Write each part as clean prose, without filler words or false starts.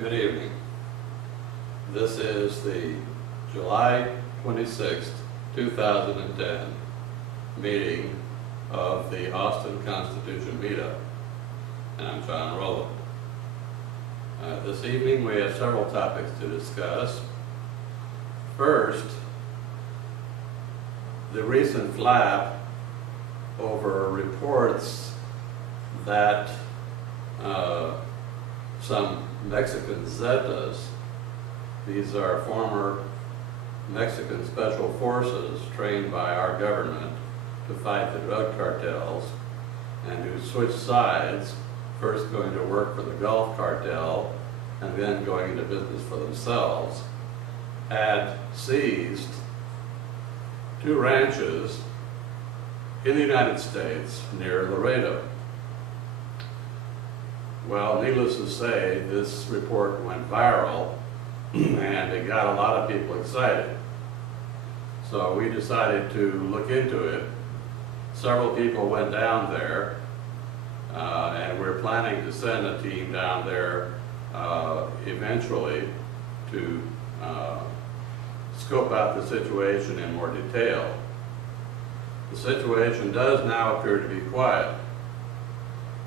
Good evening. This is the July 26th, 2010 meeting of the Austin Constitution meetup, and I'm Jon Roland. This evening we have several topics to discuss. First, the recent flap over reports that some Mexican Zetas, these are former Mexican special forces trained by our government to fight the drug cartels, and who switched sides, first going to work for the Gulf cartel and then going into business for themselves, had seized 2 ranches in the United States near Laredo. Well, needless to say, this report went viral and it got a lot of people excited. So we decided to look into it. Several people went down there, and we're planning to send a team down there eventually to scope out the situation in more detail. The situation does now appear to be quiet,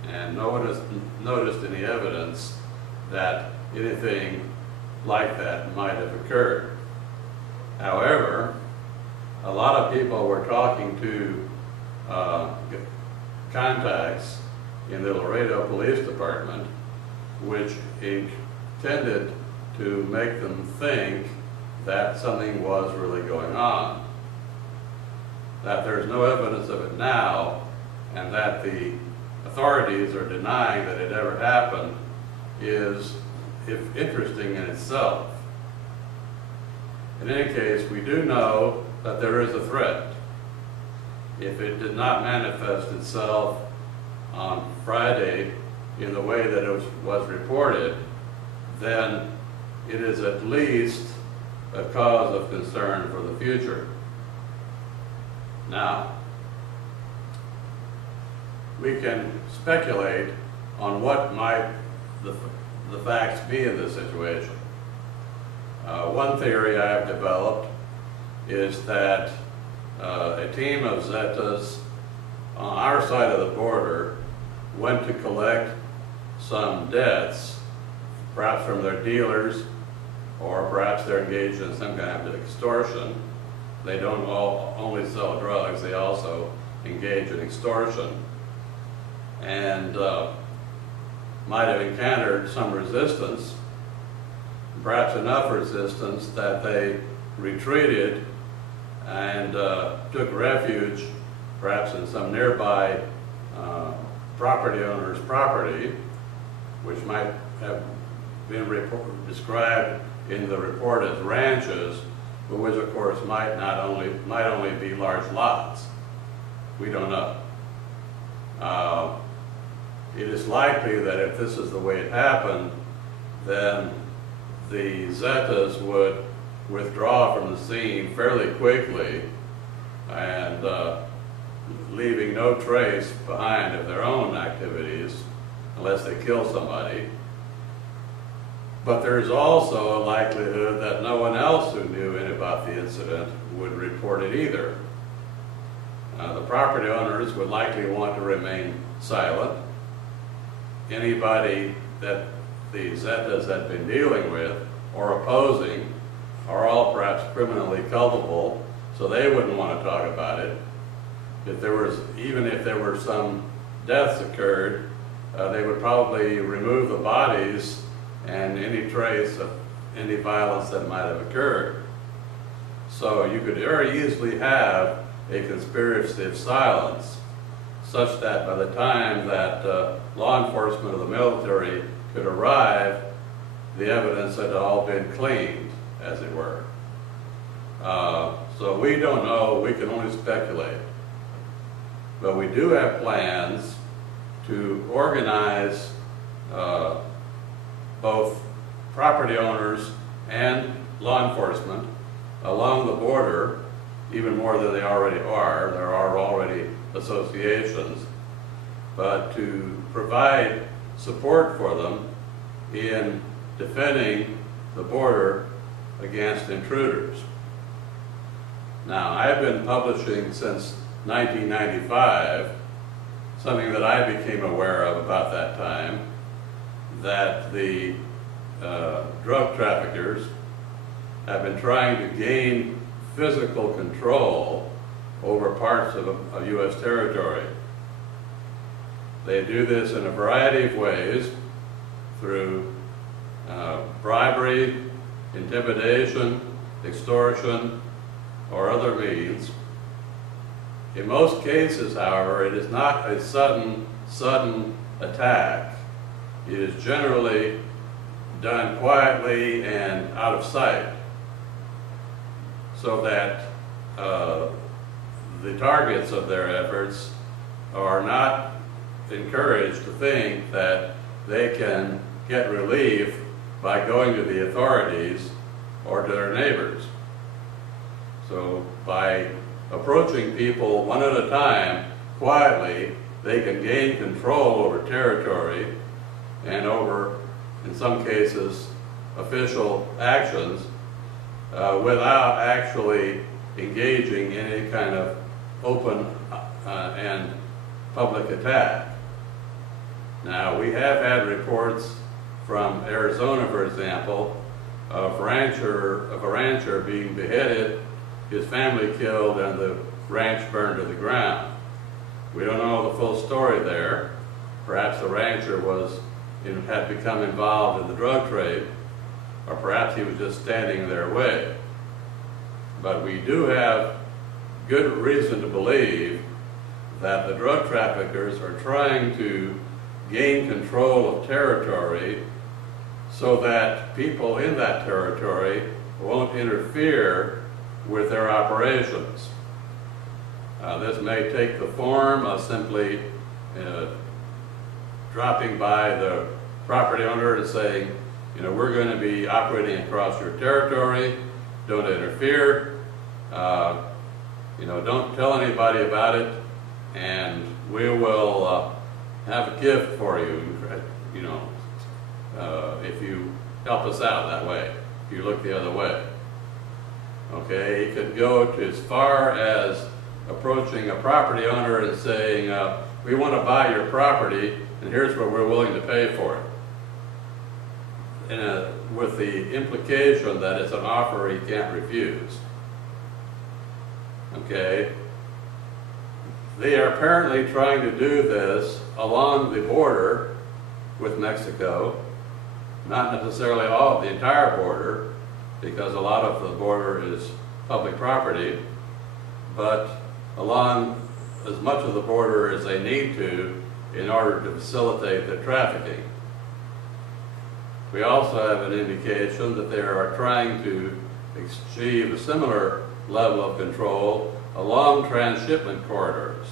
and no one has noticed any evidence that anything like that might have occurred. However, a lot of people were talking to contacts in the Laredo Police Department, which tended to make them think that something was really going on. That there's no evidence of it now, and that the authorities are denying that it ever happened is interesting in itself. In any case, we do know that there is a threat. If it did not manifest itself on Friday in the way that it was reported, then it is at least a cause of concern for the future. Now, we can speculate on what might the facts be in this situation. One theory I have developed is that a team of Zetas on our side of the border went to collect some debts, perhaps from their dealers, or perhaps they're engaged in some kind of extortion. They don't only sell drugs, they also engage in extortion, and might have encountered some resistance, perhaps enough resistance that they retreated and took refuge perhaps in some nearby property owner's property, which might have been described in the report as ranches, but which of course might only be large lots. We don't know. It is likely that if this is the way it happened, then the Zetas would withdraw from the scene fairly quickly and leaving no trace behind of their own activities unless they kill somebody. But there's also a likelihood that no one else who knew anything about the incident would report it either. The property owners would likely want to remain silent. Anybody that the Zetas had been dealing with or opposing are all perhaps criminally culpable, so they wouldn't want to talk about it. Even if there were some deaths occurred, they would probably remove the bodies and any trace of any violence that might have occurred. So you could very easily have a conspiracy of silence, such that by the time that law enforcement or the military could arrive, the evidence had all been cleaned, as it were. So we don't know, we can only speculate. But we do have plans to organize both property owners and law enforcement along the border, even more than they already are. There are already associations, but to provide support for them in defending the border against intruders. Now, I've been publishing since 1995, something that I became aware of about that time, that the drug traffickers have been trying to gain physical control over parts of U.S. territory. They do this in a variety of ways, through bribery, intimidation, extortion, or other means. In most cases, however, it is not a sudden attack. It is generally done quietly and out of sight, so that the targets of their efforts are not encouraged to think that they can get relief by going to the authorities or to their neighbors. So by approaching people one at a time, quietly, they can gain control over territory and over, in some cases, official actions without actually engaging in any kind of open and public attack. Now, we have had reports from Arizona, for example, of a rancher being beheaded, his family killed, and the ranch burned to the ground. We don't know the full story there. Perhaps the rancher had become involved in the drug trade, or perhaps he was just standing in their way. But we do have good reason to believe that the drug traffickers are trying to gain control of territory so that people in that territory won't interfere with their operations. This may take the form of simply dropping by the property owner and saying, we're going to be operating across your territory, don't interfere, don't tell anybody about it, and we will have a gift for you, if you help us out that way, if you look the other way. Okay, it could go to as far as approaching a property owner and saying, we want to buy your property, and here's what we're willing to pay for it. With the implication that it's an offer he can't refuse. Okay? They are apparently trying to do this along the border with Mexico, not necessarily all of the entire border, because a lot of the border is public property, but along as much of the border as they need to in order to facilitate the trafficking. We also have an indication that they are trying to achieve a similar level of control along transshipment corridors.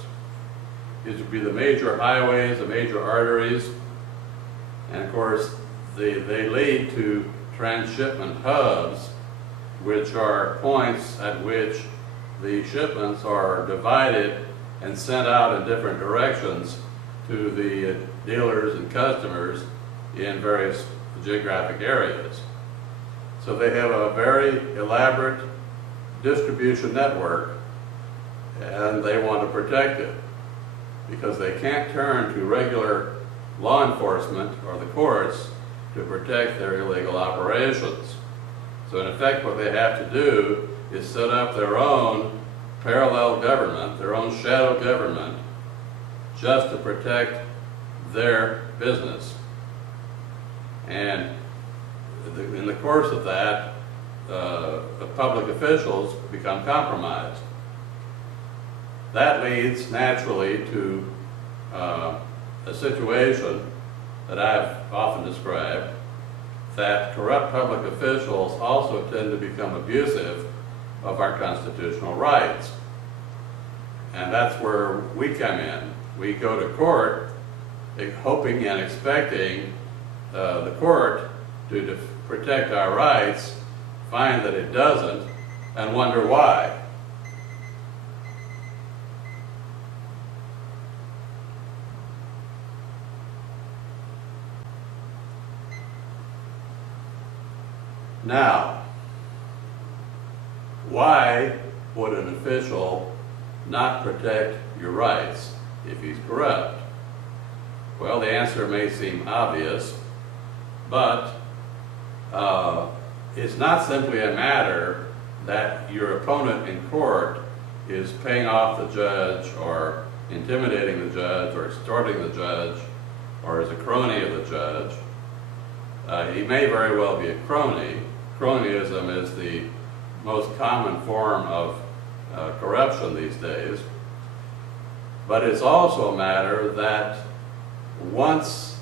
These would be the major highways, the major arteries, and of course they lead to transshipment hubs, which are points at which the shipments are divided and sent out in different directions to the dealers and customers in various geographic areas. So they have a very elaborate distribution network, and they want to protect it because they can't turn to regular law enforcement or the courts to protect their illegal operations. So in effect, what they have to do is set up their own parallel government, their own shadow government, just to protect their business. And in the course of that, the public officials become compromised. That leads naturally to a situation that I've often described, that corrupt public officials also tend to become abusive of our constitutional rights. And that's where we come in. We go to court hoping and expecting the court to protect our rights, find that it doesn't, and wonder why. Now, why would an official not protect your rights if he's corrupt? Well, the answer may seem obvious, but it's not simply a matter that your opponent in court is paying off the judge or intimidating the judge or extorting the judge or is a crony of the judge. He may very well be a crony. Cronyism is the most common form of corruption these days. But it's also a matter that once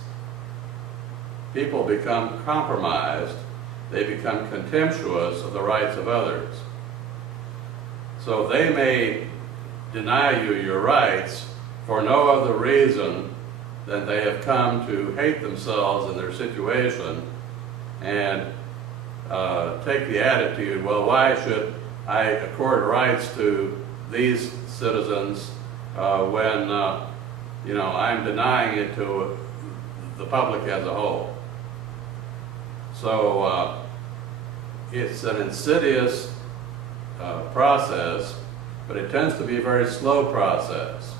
people become compromised, they become contemptuous of the rights of others. So they may deny you your rights for no other reason than they have come to hate themselves and their situation and take the attitude, well, why should I accord rights to these citizens when I'm denying it to the public as a whole? So it's an insidious process, but it tends to be a very slow process.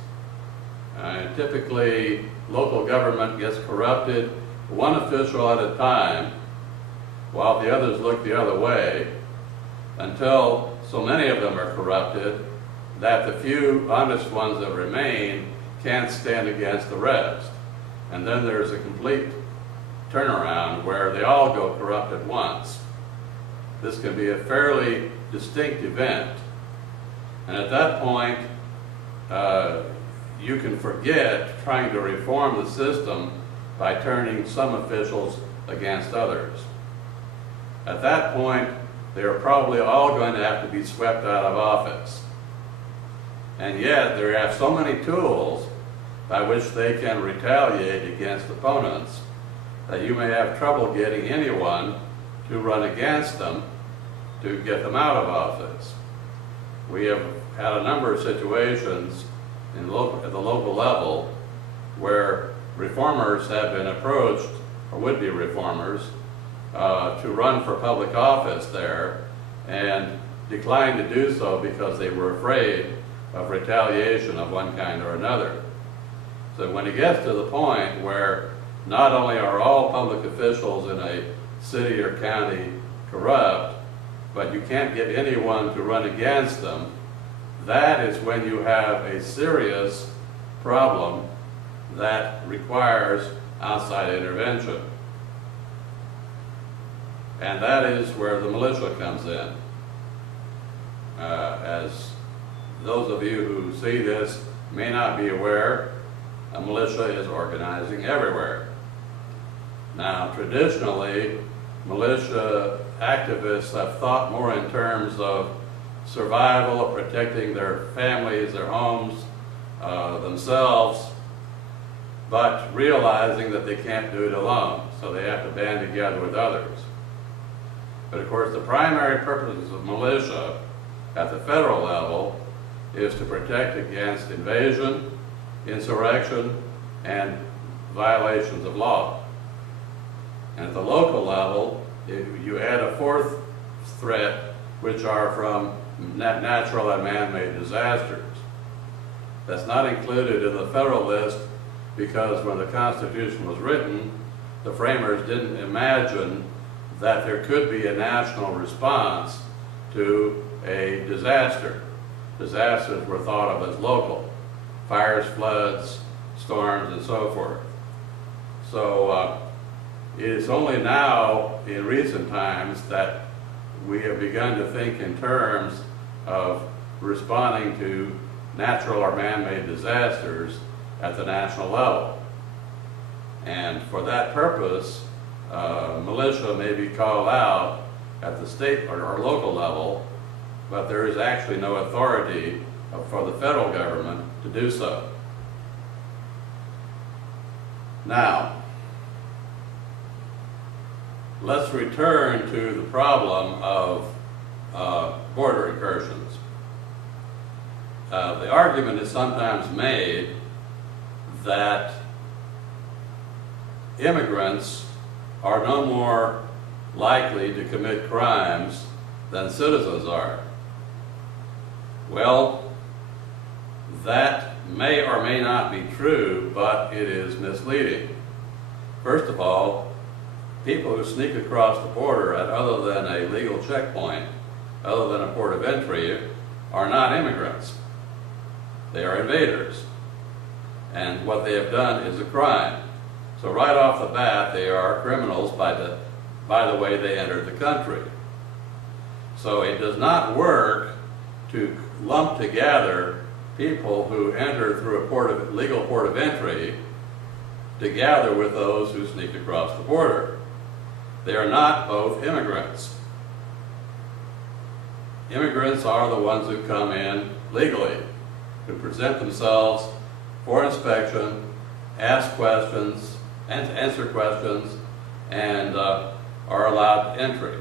Typically, local government gets corrupted one official at a time, while the others look the other way, until so many of them are corrupted that the few honest ones that remain can't stand against the rest. And then there's a complete turnaround where they all go corrupt at once. This can be a fairly distinct event. And at that point, you can forget trying to reform the system by turning some officials against others. At that point, they're probably all going to have to be swept out of office. And yet, they have so many tools by which they can retaliate against opponents that you may have trouble getting anyone to run against them to get them out of office. We have had a number of situations at the local level where reformers have been approached, or would-be reformers, to run for public office there and declined to do so because they were afraid of retaliation of one kind or another. So when it gets to the point where not only are all public officials in a city or county corrupt, but you can't get anyone to run against them, that is when you have a serious problem that requires outside intervention. And that is where the militia comes in. As those of you who see this may not be aware, a militia is organizing everywhere. Now, traditionally, militia activists have thought more in terms of survival, of protecting their families, their homes, themselves, but realizing that they can't do it alone, so they have to band together with others. But of course, the primary purpose of militia at the federal level is to protect against invasion, insurrection, and violations of law. And at the local level, you add a fourth threat, which are from natural and man-made disasters. That's not included in the federal list because when the Constitution was written, the framers didn't imagine that there could be a national response to a disaster. Disasters were thought of as local: fires, floods, storms, and so forth. So it is only now, in recent times, that we have begun to think in terms of responding to natural or man-made disasters at the national level. And for that purpose, militia may be called out at the state or local level, but there is actually no authority for the federal government to do so. Now, let's return to the problem of border incursions. The argument is sometimes made that immigrants are no more likely to commit crimes than citizens are. Well, that may or may not be true, but it is misleading. First of all, people who sneak across the border at other than a legal checkpoint, other than a port of entry, are not immigrants. They are invaders. And what they have done is a crime. So right off the bat, they are criminals by the way they entered the country. So it does not work to lump together people who enter through a legal port of entry together with those who sneak across the border. They are not both immigrants. Immigrants are the ones who come in legally, who present themselves for inspection, ask questions, and answer questions, and are allowed entry.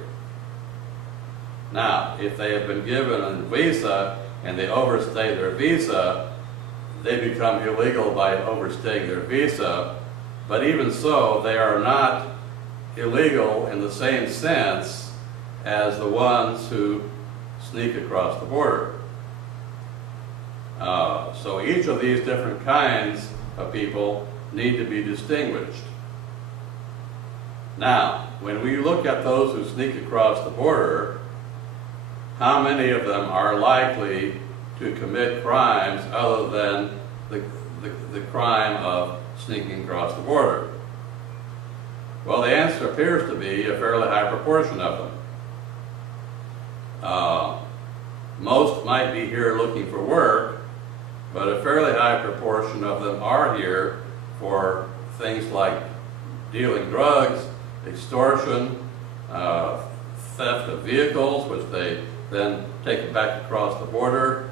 Now, if they have been given a visa and they overstay their visa, they become illegal by overstaying their visa, but even so, they are not illegal in the same sense as the ones who sneak across the border. So each of these different kinds of people need to be distinguished. Now, when we look at those who sneak across the border, how many of them are likely to commit crimes other than the crime of sneaking across the border? Well, the answer appears to be a fairly high proportion of them. Most might be here looking for work, but a fairly high proportion of them are here for things like dealing drugs, extortion, theft of vehicles, which they then take back across the border,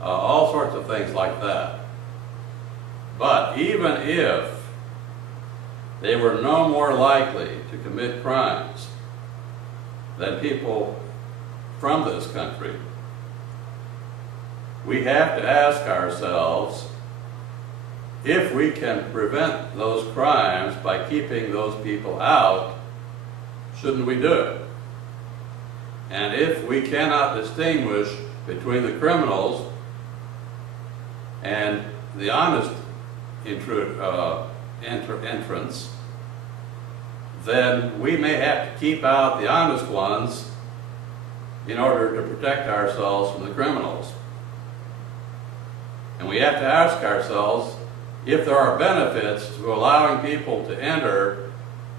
all sorts of things like that. But even if they were no more likely to commit crimes than people from this country, we have to ask ourselves if we can prevent those crimes by keeping those people out, shouldn't we do it? And if we cannot distinguish between the criminals and the honest entrants, then we may have to keep out the honest ones in order to protect ourselves from the criminals. And we have to ask ourselves if there are benefits to allowing people to enter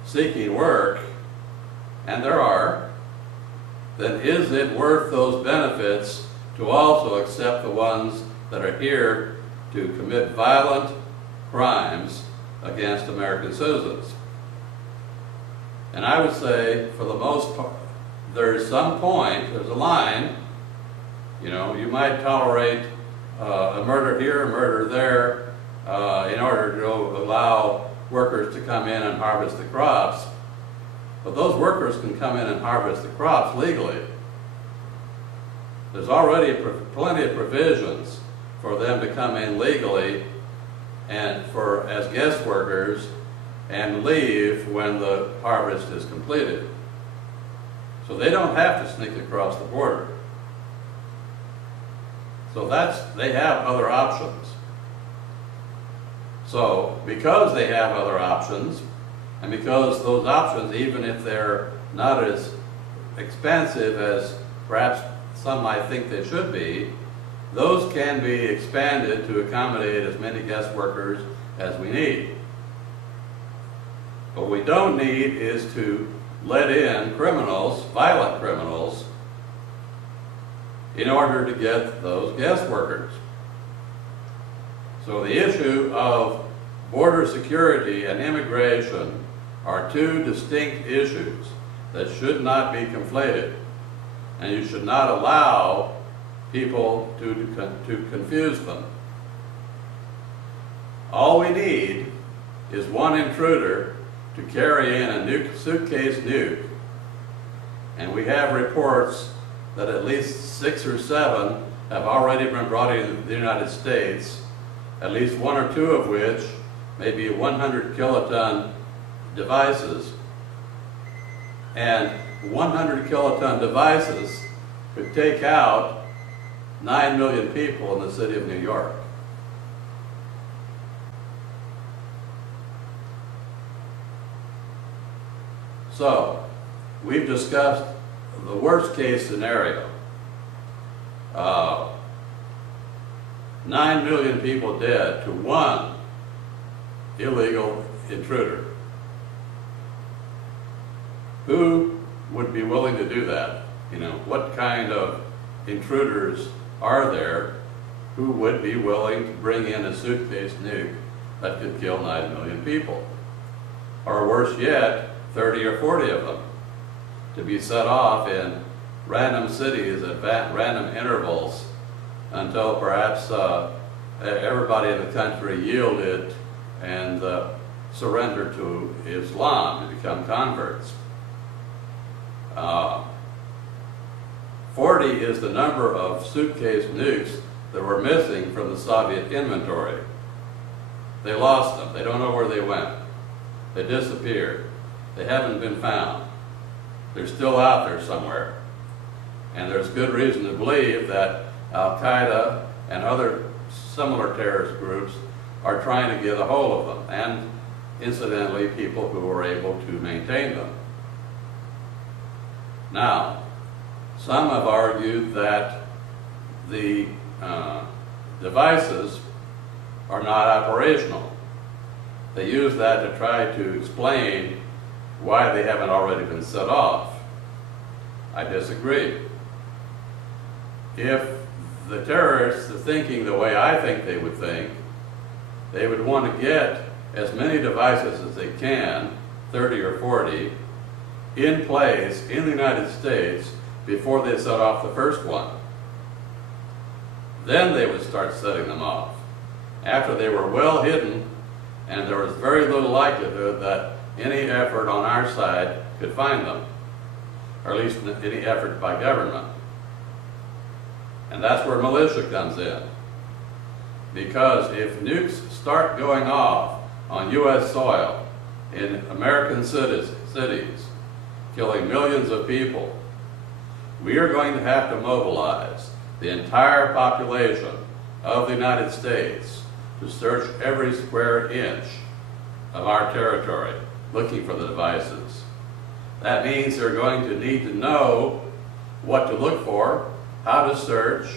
seeking work, and there are, then is it worth those benefits to also accept the ones that are here to commit violent crimes against American citizens? And I would say, for the most part, there's some point, there's a line, you might tolerate a murder here, a murder there, in order to allow workers to come in and harvest the crops. But those workers can come in and harvest the crops legally. There's already plenty of provisions for them to come in legally and as guest workers and leave when the harvest is completed. So they don't have to sneak across the border. So they have other options. So because they have other options, and because those options, even if they're not as expensive as perhaps some might think they should be, those can be expanded to accommodate as many guest workers as we need. What we don't need is to let in criminals, violent criminals, in order to get those guest workers. So the issue of border security and immigration are two distinct issues that should not be conflated, and you should not allow people to confuse them. All we need is one intruder to carry in a suitcase nuke, and we have reports that at least 6 or 7 have already been brought into the United States, at least 1 or 2 of which may be 100 kiloton devices. And 100 kiloton devices could take out 9 million people in the city of New York. So, we've discussed the worst case scenario. 9 million people dead to one illegal intruder. Who would be willing to do that? You know, what kind of intruders are there who would be willing to bring in a suitcase nuke that could kill 9 million people? Or worse yet, 30 or 40 of them to be set off in random cities at random intervals until perhaps everybody in the country yielded and surrendered to Islam to become converts. 40 is the number of suitcase nukes that were missing from the Soviet inventory. They lost them. They don't know where they went. They disappeared. They haven't been found. They're still out there somewhere. And there's good reason to believe that Al-Qaeda and other similar terrorist groups are trying to get a hold of them, and incidentally, people who are able to maintain them. Now, some have argued that the devices are not operational. They use that to try to explain why they haven't already been set off. I disagree. If the terrorists are thinking the way I think they would think, they would want to get as many devices as they can, 30 or 40, in place in the United States before they set off the first one. Then they would start setting them off, after they were well hidden and there was very little likelihood that any effort on our side could find them, or at least any effort by government. And that's where militia comes in. Because if nukes start going off on U.S. soil in American cities, killing millions of people, we are going to have to mobilize the entire population of the United States to search every square inch of our territory looking for the devices. That means they're going to need to know what to look for, how to search,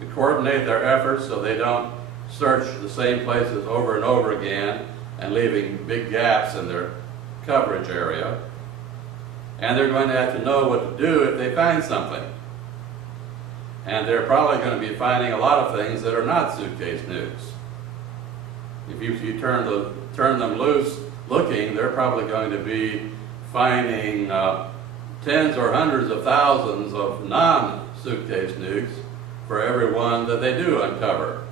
to coordinate their efforts so they don't search the same places over and over again and leaving big gaps in their coverage area. And they're going to have to know what to do if they find something. And they're probably going to be finding a lot of things that are not suitcase nukes. If you turn them loose looking, they're probably going to be finding tens or hundreds of thousands of non-suitcase nukes for every one that they do uncover.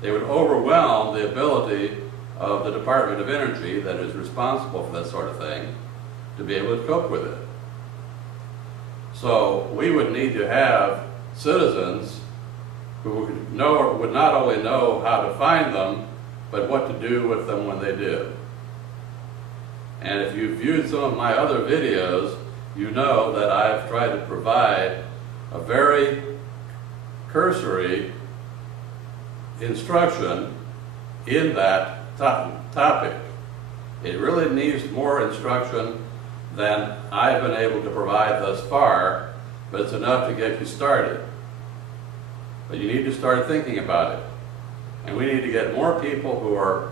They would overwhelm the ability of the Department of Energy that is responsible for that sort of thing to be able to cope with it. So we would need to have citizens who would not only know how to find them, but what to do with them when they do. And if you've viewed some of my other videos, you know that I've tried to provide a very cursory instruction in that topic. It really needs more instruction than I've been able to provide thus far, but it's enough to get you started. But you need to start thinking about it. And we need to get more people who are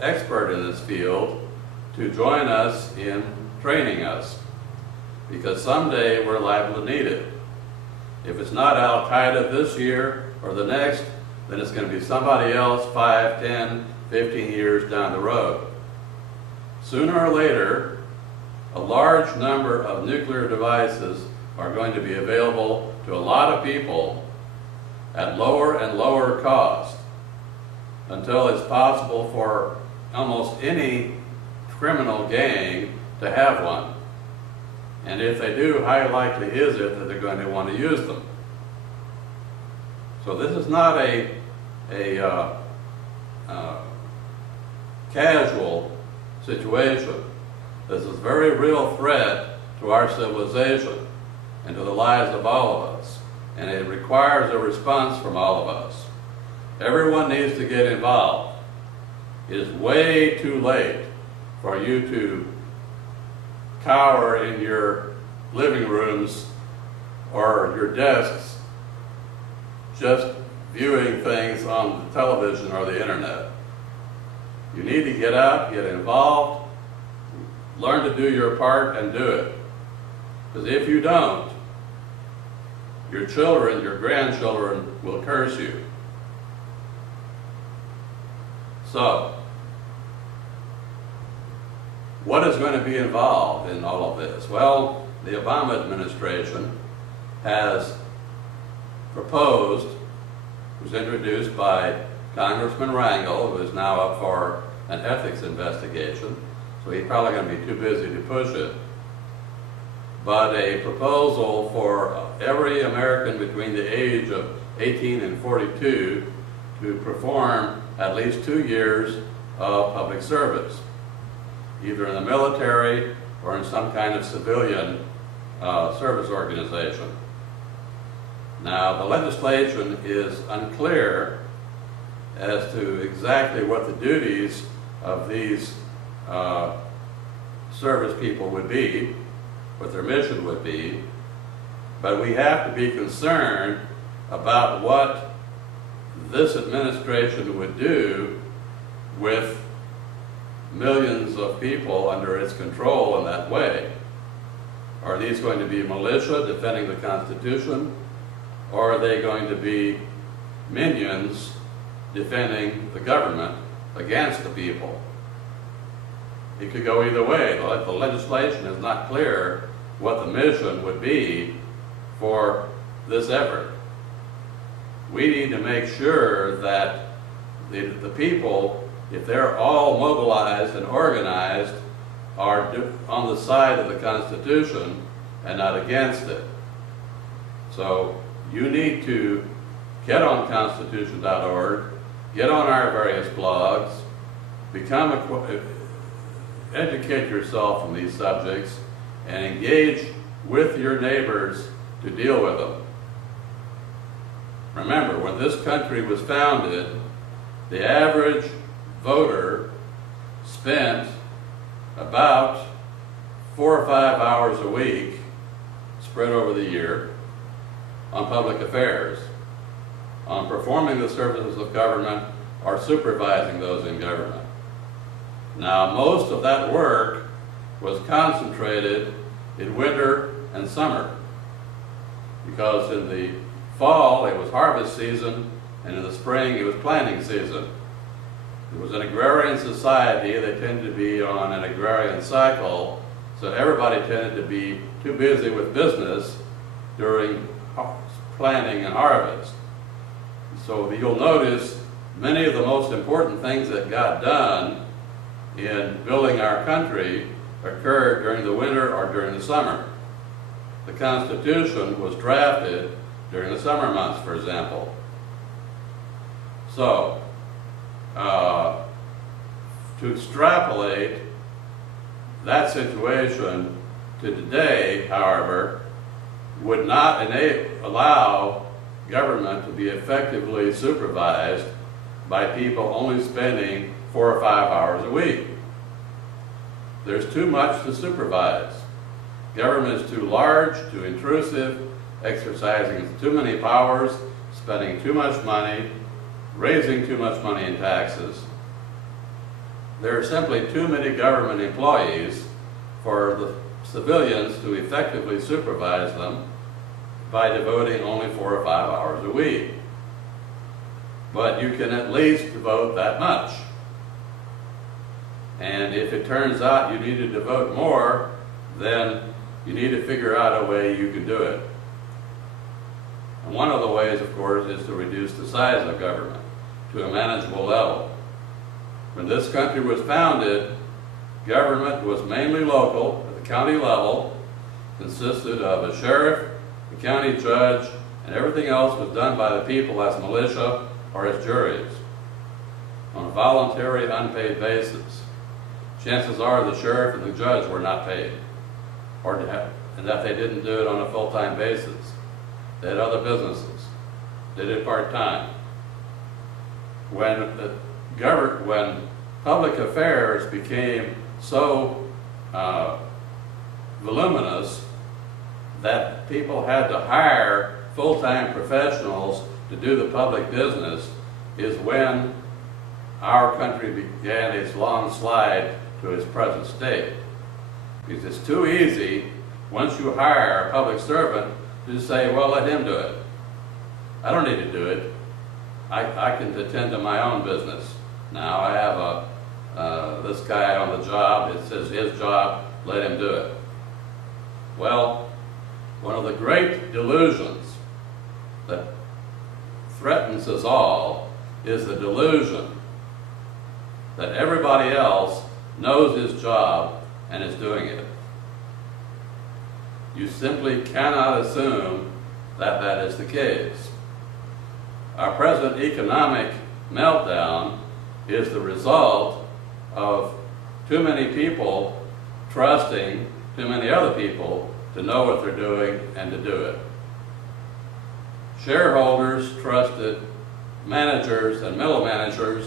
expert in this field to join us in training us, because someday we're liable to need it. If it's not Al-Qaeda this year or the next, then it's going to be somebody else 5, 10, 15 years down the road. Sooner or later, a large number of nuclear devices are going to be available to a lot of people at lower and lower cost, until it's possible for almost any criminal gang to have one. And if they do, how likely is it that they're going to want to use them? So this is not a casual situation. This is a very real threat to to our civilization and to the lives of all of us, and it requires a response from all of us. Everyone needs to get involved. It is way too late for you to cower in your living rooms or your desks just viewing things on the television or the internet. You need to get out, get involved, learn to do your part and do it. Because if you don't, your children, your grandchildren will curse you. So, what is going to be involved in all of this? Well, the Obama administration has proposed, was introduced by Congressman Rangel, who is now up for an ethics investigation, so he's probably going to be too busy to push it, but a proposal for every American between the age of 18 and 42 to perform at least 2 years of public service, either in the military or in some kind of civilian service organization. Now, the legislation is unclear as to exactly what the duties of these service people would be, what their mission would be, but we have to be concerned about what this administration would do with millions of people under its control in that way. Are these going to be militia defending the Constitution, or are they going to be minions defending the government against the people? It could go either way. The legislation is not clear what the mission would be for this effort. We need to make sure that the people, if they're all mobilized and organized, are on the side of the Constitution and not against it. So you need to get on constitution.org, get on our various blogs, educate yourself on these subjects, and engage with your neighbors to deal with them. Remember, when this country was founded, the average voter spent about 4 or 5 hours a week, spread over the year, on public affairs, on performing the services of government or supervising those in government. Now, most of that work was concentrated in winter and summer, because in the fall it was harvest season, and in the spring it was planting season. It was an agrarian society. They tended to be on an agrarian cycle, so everybody tended to be too busy with business during planting and harvest. So you'll notice many of the most important things that got done in building our country occurred during the winter or during the summer. The Constitution was drafted during the summer months, for example. So, to extrapolate that situation to today, however, would not allow government to be effectively supervised by people only spending 4 or 5 hours a week. There's too much to supervise. Government is too large, too intrusive, exercising too many powers, spending too much money, raising too much money in taxes. There are simply too many government employees for the civilians to effectively supervise them by devoting only 4 or 5 hours a week. But you can at least devote that much. And if it turns out you need to devote more, then you need to figure out a way you can do it. And one of the ways, of course, is to reduce the size of government to a manageable level. When this country was founded, government was mainly local at the county level, consisted of a sheriff, a county judge, and everything else was done by the people as militia or as juries on a voluntary, unpaid basis. Chances are the sheriff and the judge were not paid. and that they didn't do it on a full-time basis. They had other businesses, did it part-time. When public affairs became so voluminous that people had to hire full-time professionals to do the public business, is when our country began its long slide to its present state. Because it's too easy, once you hire a public servant, to say, well, let him do it. I don't need to do it. I can attend to my own business. Now I have this guy on the job, it says his job, let him do it. Well, one of the great delusions that threatens us all is the delusion that everybody else knows his job and is doing it. You simply cannot assume that that is the case. Our present economic meltdown is the result of too many people trusting too many other people to know what they're doing and to do it. Shareholders trusted managers and middle managers.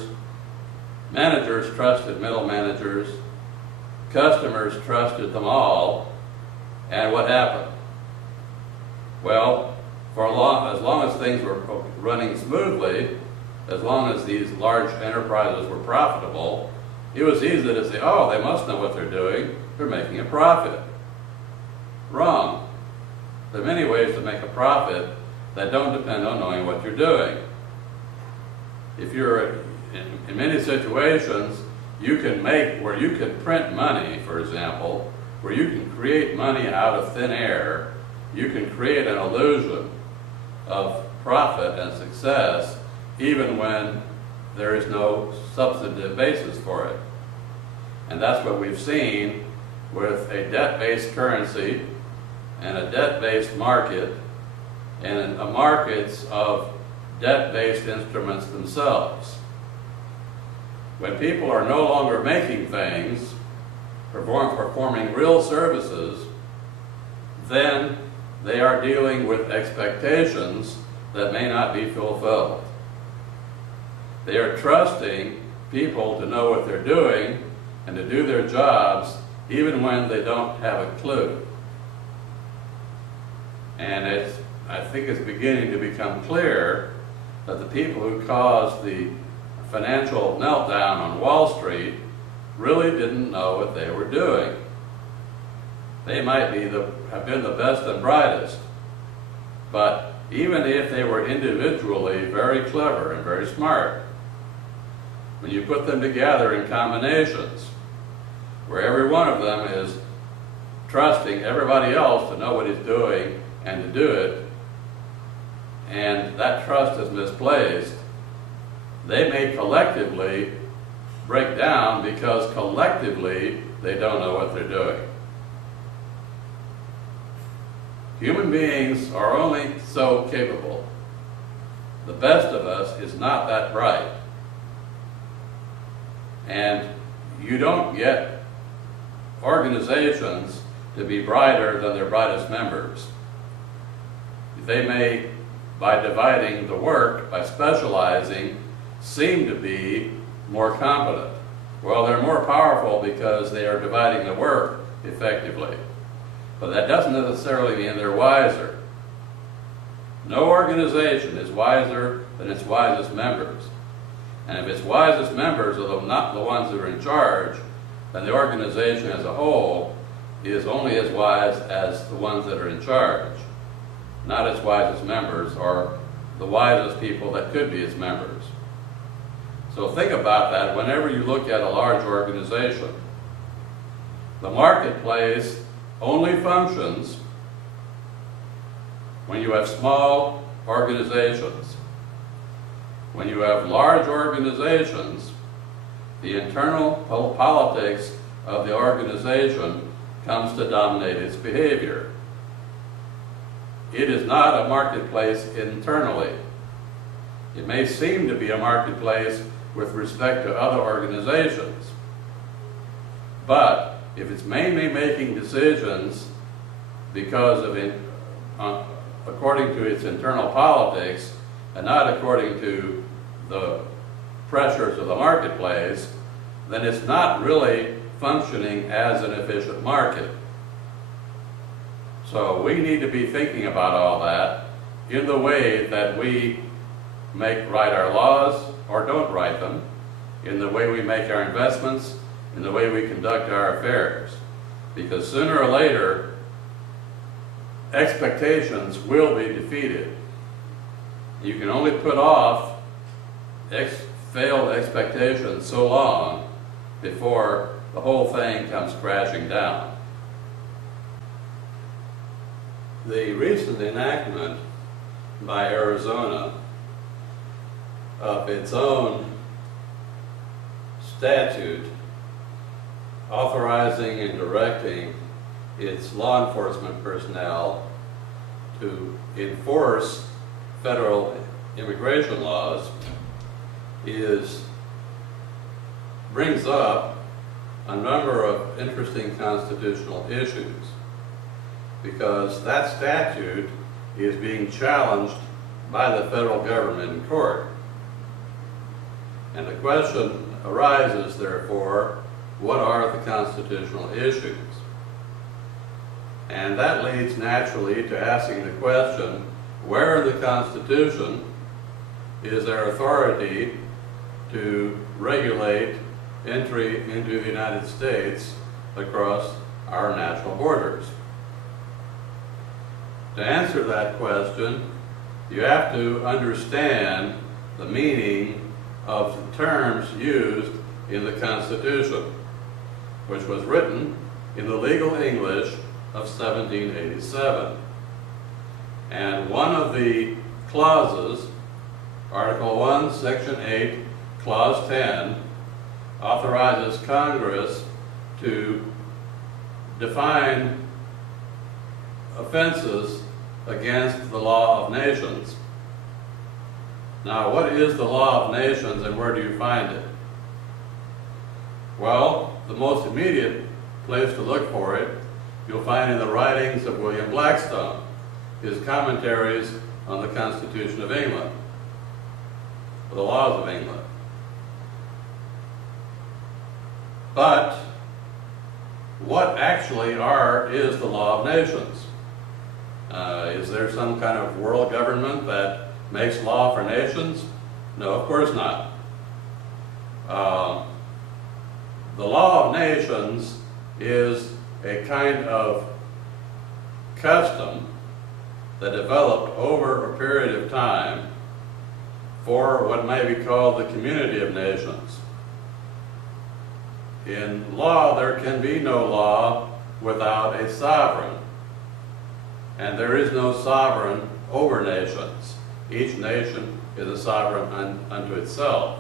Managers trusted middle managers. Customers trusted them all. And what happened? Well, as long as things were running smoothly, as long as these large enterprises were profitable, it was easy to say, oh, they must know what they're doing. They're making a profit. Wrong. There are many ways to make a profit that don't depend on knowing what you're doing. If you're in many situations, you can make where you can print money, for example, where you can create money out of thin air. You can create an illusion of profit and success even when there is no substantive basis for it. And that's what we've seen with a debt-based currency and a debt-based market and markets of debt-based instruments themselves. When people are no longer making things, performing real services, then they are dealing with expectations that may not be fulfilled. They are trusting people to know what they're doing and to do their jobs even when they don't have a clue. And I think it's beginning to become clear that the people who caused the financial meltdown on Wall Street really didn't know what they were doing. They might have been the best and brightest, but even if they were individually very clever and very smart, when you put them together in combinations, where every one of them is trusting everybody else to know what he's doing and to do it, and that trust is misplaced, they may collectively break down because collectively they don't know what they're doing. Human beings are only so capable. The best of us is not that bright. And you don't get organizations to be brighter than their brightest members. They may, by dividing the work, by specializing, seem to be more competent. Well, they're more powerful because they are dividing the work effectively. But that doesn't necessarily mean they're wiser. No organization is wiser than its wisest members. And if its wisest members are not the ones that are in charge, then the organization as a whole is only as wise as the ones that are in charge. Not its wisest members or the wisest people that could be its members. So think about that whenever you look at a large organization. The marketplace only functions when you have small organizations. When you have large organizations, the internal politics of the organization comes to dominate its behavior. It is not a marketplace internally. It may seem to be a marketplace with respect to other organizations, but if it's mainly making decisions because of according to its internal politics and not according to the pressures of the marketplace, then it's not really functioning as an efficient market. So we need to be thinking about all that in the way that we write our laws or don't write them, in the way we make our investments, in the way we conduct our affairs. Because sooner or later, expectations will be defeated. You can only put off failed expectations so long before the whole thing comes crashing down. The recent enactment by Arizona of its own statute authorizing and directing its law enforcement personnel to enforce federal immigration laws brings up a number of interesting constitutional issues, because that statute is being challenged by the federal government in court. And the question arises, therefore, what are the constitutional issues? And that leads naturally to asking the question, where in the Constitution is there authority to regulate entry into the United States across our national borders? To answer that question, you have to understand the meaning of the terms used in the Constitution, which was written in the legal English of 1787. And one of the clauses, Article 1, Section 8, Clause 10, authorizes Congress to define offenses against the law of nations. Now, what is the law of nations and where do you find it? Well, the most immediate place to look for it you'll find in the writings of William Blackstone, his commentaries on the Constitution of England, the laws of England. But what actually is the law of nations? Is there some kind of world government that makes law for nations? No, of course not. The law of nations is a kind of custom that developed over a period of time for what may be called the community of nations. In law, there can be no law without a sovereign, and there is no sovereign over nations. Each nation is a sovereign unto itself.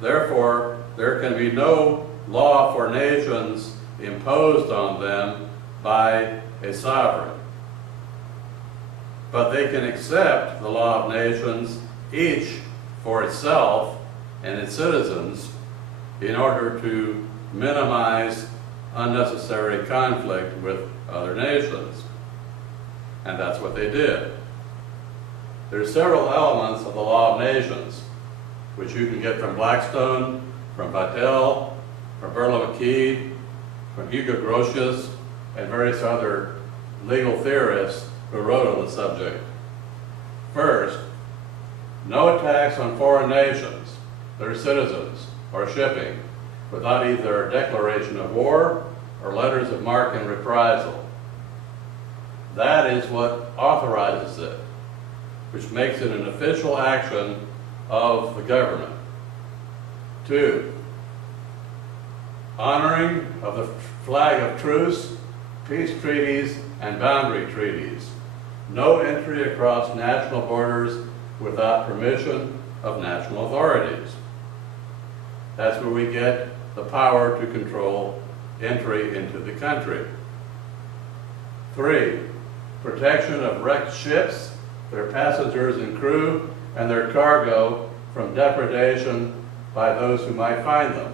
Therefore, there can be no law for nations imposed on them by a sovereign. But they can accept the law of nations, each for itself and its citizens, in order to minimize unnecessary conflict with other nations. And that's what they did. There's several elements of the law of nations, which you can get from Blackstone, from Vattel, from Burla McKee, from Hugo Grotius, and various other legal theorists who wrote on the subject. First, no attacks on foreign nations, their citizens, or shipping, without either a declaration of war or letters of marque and reprisal. That is what authorizes it, which makes it an official action of the government. 2, honoring of the flag of truce, peace treaties, and boundary treaties. No entry across national borders without permission of national authorities. That's where we get the power to control entry into the country. 3, protection of wrecked ships, their passengers and crew, and their cargo from depredation by those who might find them.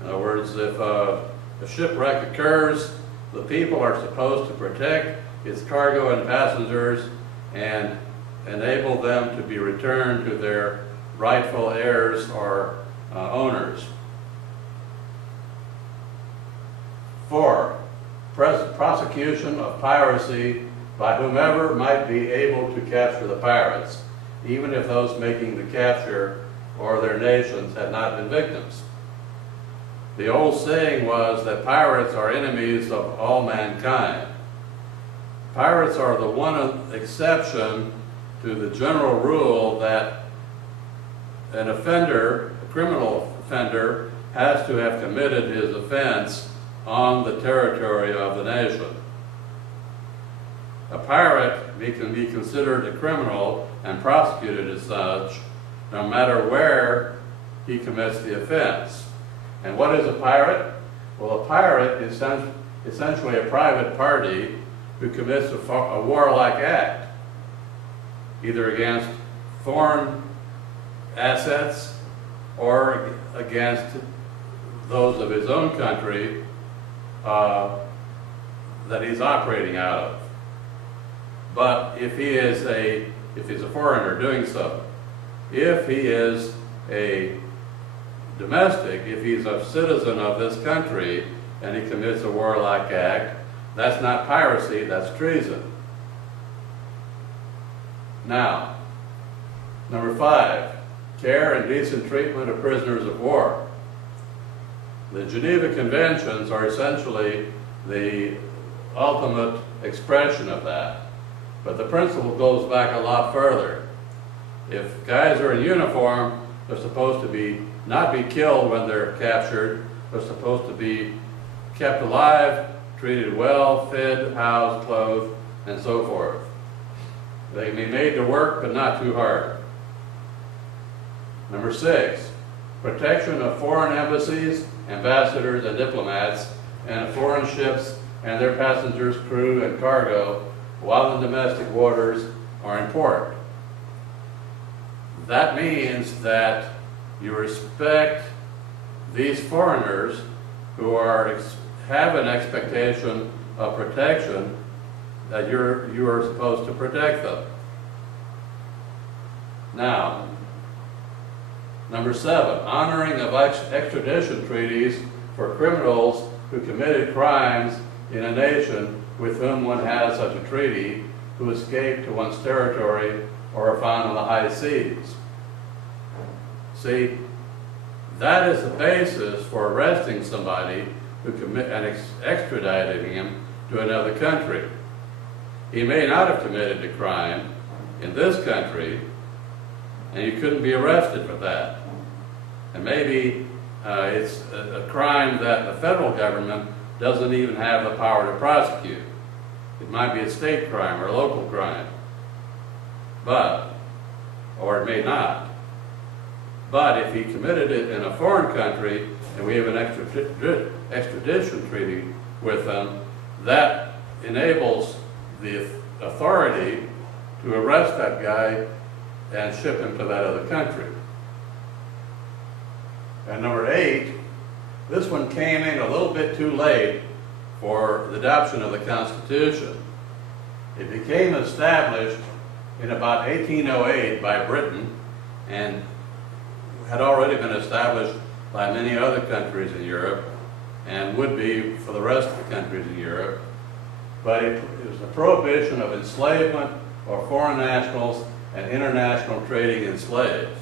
In other words, if a shipwreck occurs the people are supposed to protect its cargo and passengers and enable them to be returned to their rightful heirs or owners. 4. Prosecution of piracy by whomever might be able to capture the pirates, even if those making the capture or their nations had not been victims. The old saying was that pirates are enemies of all mankind. Pirates are the one exception to the general rule that an offender, a criminal offender, has to have committed his offense on the territory of the nation. A pirate can be considered a criminal and prosecuted as such, no matter where he commits the offense. And what is a pirate? Well, a pirate is essentially a private party who commits a warlike act, either against foreign assets or against those of his own country that he's operating out of. But if he's a foreigner doing so, if he is a domestic, if he's a citizen of this country and he commits a warlike act, that's not piracy, that's treason. Now, number 5, care and decent treatment of prisoners of war. The Geneva Conventions are essentially the ultimate expression of that. But the principle goes back a lot further. If guys are in uniform, they're supposed to not be killed when they're captured. They're supposed to be kept alive, treated well, fed, housed, clothed, and so forth. They can be made to work, but not too hard. Number 6, protection of foreign embassies, ambassadors, and diplomats, and foreign ships and their passengers, crew, and cargo while in domestic waters are in port. That means that you respect these foreigners who have an expectation of protection, that you are supposed to protect them. Now, number 7, honoring of extradition treaties for criminals who committed crimes in a nation with whom one has such a treaty, who escaped to one's territory or are found on the high seas. See, that is the basis for arresting somebody and extraditing him to another country. He may not have committed a crime in this country, and you couldn't be arrested for that. And maybe it's a crime that the federal government doesn't even have the power to prosecute. It might be a state crime or a local crime, or it may not. But if he committed it in a foreign country and we have an extradition treaty with them, that enables the authority to arrest that guy and ship him to that other country. And number 8, this one came in a little bit too late for the adoption of the Constitution. It became established in about 1808 by Britain and had already been established by many other countries in Europe and would be for the rest of the countries in Europe. But it was a prohibition of enslavement of foreign nationals and international trading in slaves.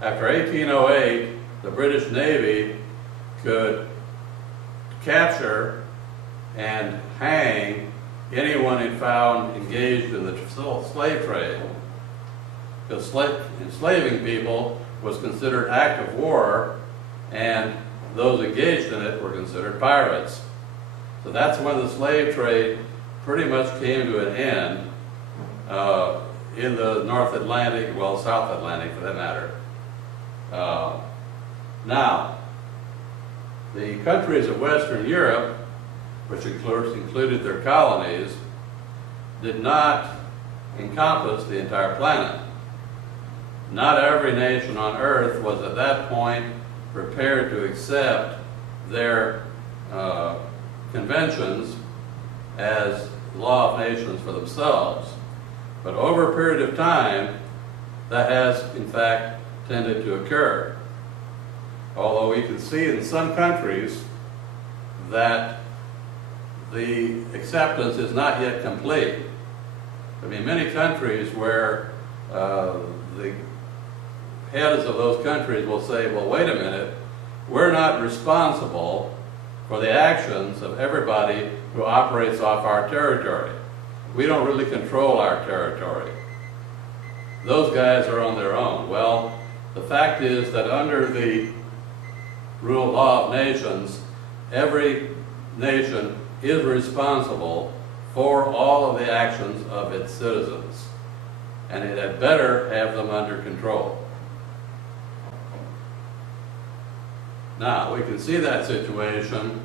After 1808, the British Navy could capture and hang anyone it found engaged in the slave trade. Because enslaving people was considered act of war, and those engaged in it were considered pirates. So that's when the slave trade pretty much came to an end in the North Atlantic, well, South Atlantic for that matter. Now, the countries of Western Europe, which included their colonies, did not encompass the entire planet. Not every nation on earth was at that point prepared to accept their conventions as law of nations for themselves. But over a period of time, that has in fact tended to occur. Although we can see in some countries that the acceptance is not yet complete. I mean, many countries where the heads of those countries will say, well, wait a minute, we're not responsible for the actions of everybody who operates off our territory. We don't really control our territory. Those guys are on their own. Well, the fact is that under the rule of law of nations, every nation is responsible for all of the actions of its citizens, and it had better have them under control. Now, we can see that situation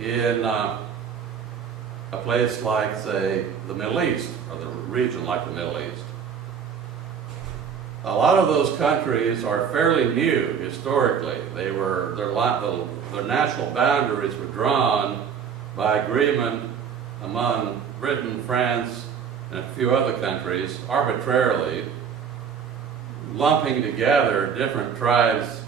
in a place like, say, the Middle East, or the region like the Middle East. A lot of those countries are fairly new historically. Their national boundaries were drawn by agreement among Britain, France, and a few other countries, arbitrarily, lumping together different tribes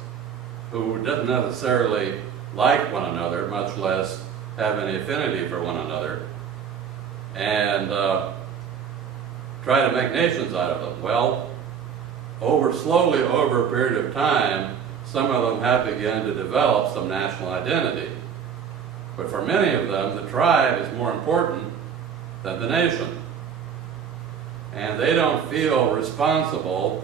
who didn't necessarily like one another, much less have any affinity for one another, and try to make nations out of them. Well, slowly over a period of time, some of them have begun to develop some national identity. But for many of them, the tribe is more important than the nation. And they don't feel responsible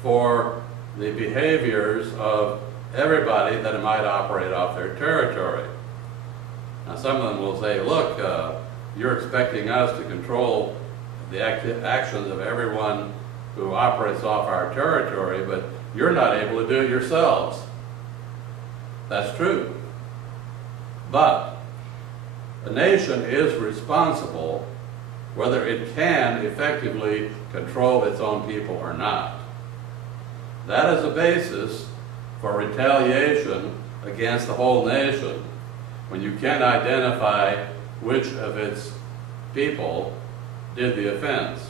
for the behaviors of everybody that might operate off their territory. Now, some of them will say, look, you're expecting us to control the actions of everyone who operates off our territory, but you're not able to do it yourselves. That's true. But a nation is responsible whether it can effectively control its own people or not. That is a basis for retaliation against the whole nation when you can't identify which of its people did the offense.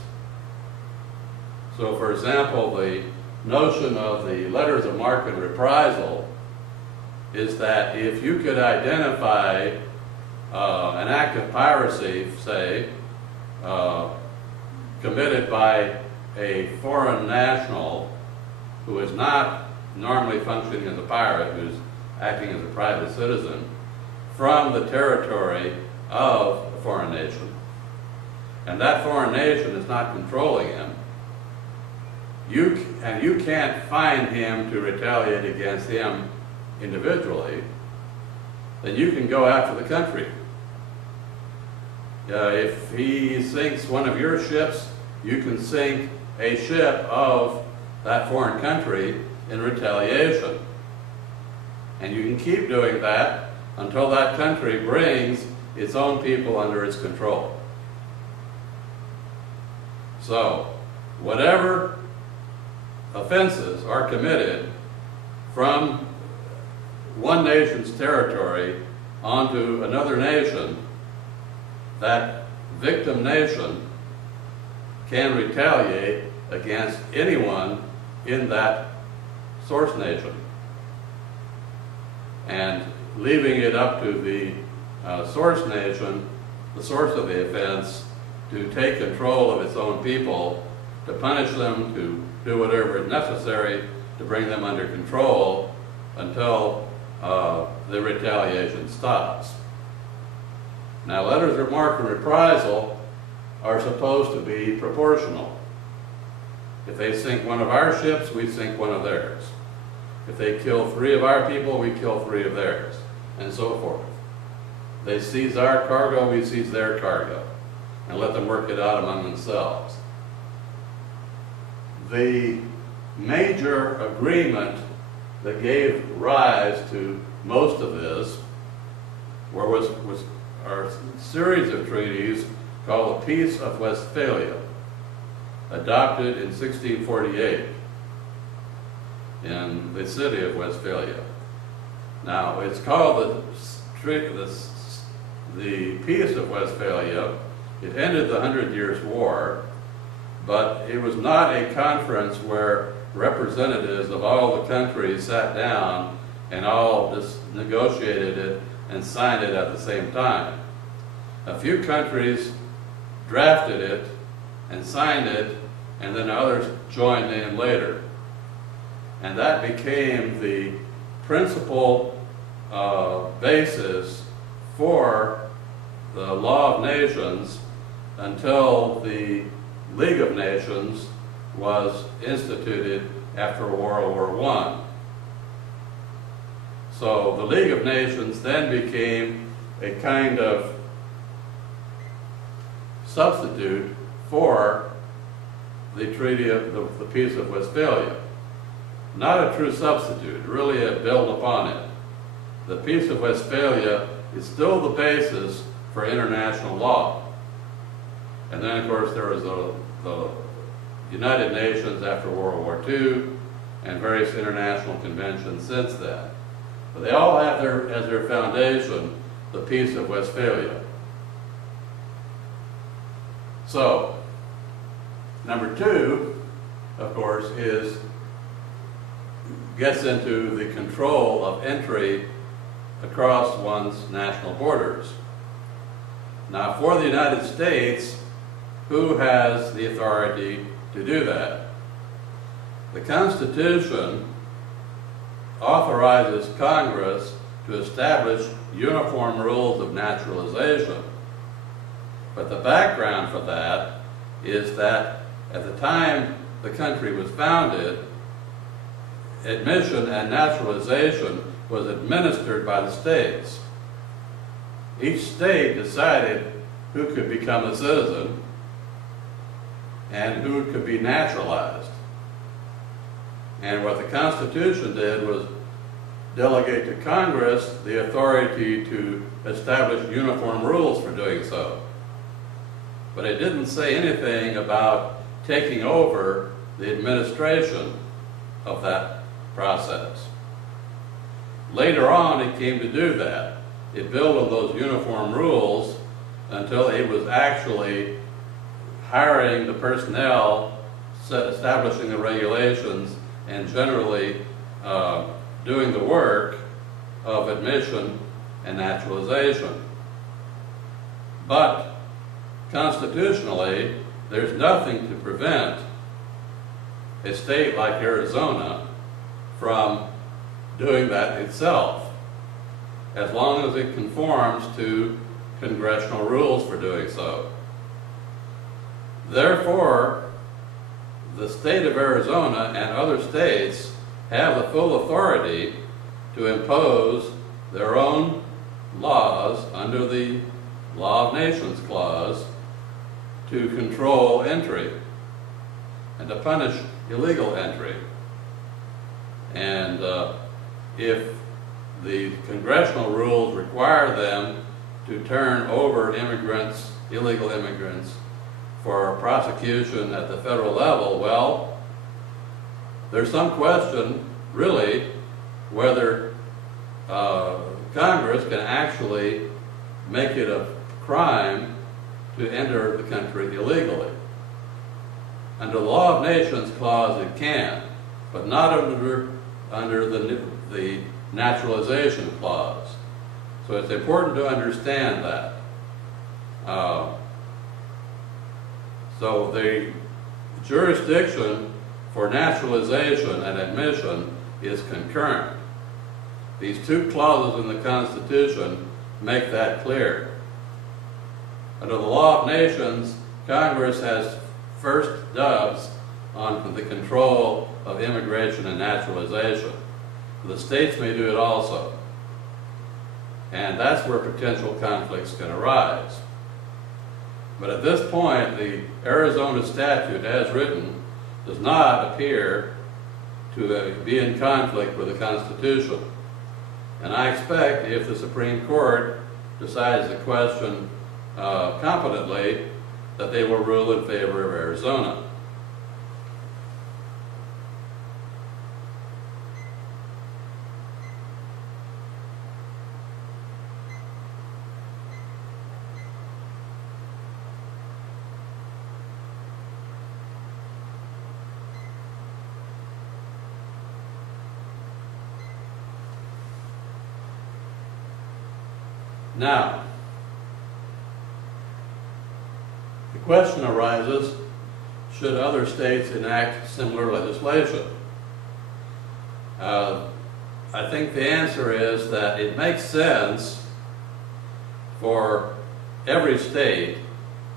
So, for example, the notion of the letters of marque and reprisal is that if you could identify an act of piracy, say, committed by a foreign national who is not normally functioning as a pirate, who's acting as a private citizen, from the territory of a foreign nation, and that foreign nation is not controlling him, you can't find him to retaliate against him individually, then you can go after the country. If he sinks one of your ships, you can sink a ship of that foreign country in retaliation. And you can keep doing that until that country brings its own people under its control. So, whatever offenses are committed from one nation's territory onto another nation, that victim nation can retaliate against anyone in that source nation. And leaving it up to the source nation, the source of the offense, to take control of its own people, to punish them, to do whatever is necessary to bring them under control until the retaliation stops. Now, letters of marque and reprisal are supposed to be proportional. If they sink one of our ships, we sink one of theirs. If they kill 3 of our people, we kill 3 of theirs, and so forth. They seize our cargo, we seize their cargo, and let them work it out among themselves. The major agreement that gave rise to most of this was our series of treaties called the Peace of Westphalia, adopted in 1648 in the city of Westphalia. Now, it's called the the Peace of Westphalia, it ended the 100 Years' War, but it was not a conference where representatives of all the countries sat down and all just negotiated it and signed it at the same time. A few countries drafted it and signed it, and then others joined in later. And that became the principal basis for the Law of Nations until the League of Nations was instituted after World War I. So the League of Nations then became a kind of substitute for the Treaty of the Peace of Westphalia. Not a true substitute, really a build upon it. The Peace of Westphalia is still the basis for international law. And then, of course, there was the United Nations after World War II and various international conventions since then. But they all have as their foundation the Peace of Westphalia. So, number two, of course, gets into the control of entry across one's national borders. Now, for the United States, who has the authority to do that? The Constitution authorizes Congress to establish uniform rules of naturalization. But the background for that is that at the time the country was founded, admission and naturalization was administered by the states. Each state decided who could become a citizen and who could be naturalized. And what the Constitution did was delegate to Congress the authority to establish uniform rules for doing so. But it didn't say anything about taking over the administration of that process. Later on, it came to do that. It built on those uniform rules until it was actually hiring the personnel, establishing the regulations, and generally doing the work of admission and naturalization. But constitutionally, there's nothing to prevent a state like Arizona from doing that itself, as long as it conforms to congressional rules for doing so. Therefore, the state of Arizona and other states have the full authority to impose their own laws under the Law of Nations Clause to control entry and to punish illegal entry. And if the congressional rules require them to turn over immigrants, illegal immigrants, for prosecution at the federal level, well, there's some question, really, whether Congress can actually make it a crime to enter the country illegally. Under the Law of Nations Clause, it can, but not under the Naturalization Clause. So it's important to understand that. So the jurisdiction for naturalization and admission is concurrent. These two clauses in the Constitution make that clear. Under the Law of Nations, Congress has first dibs on the control of immigration and naturalization. The states may do it also. And that's where potential conflicts can arise. But at this point, the Arizona statute, as written, does not appear to be in conflict with the Constitution. And I expect if the Supreme Court decides the question competently, that they will rule in favor of Arizona. Now, the question arises, should other states enact similar legislation? I think the answer is that it makes sense for every state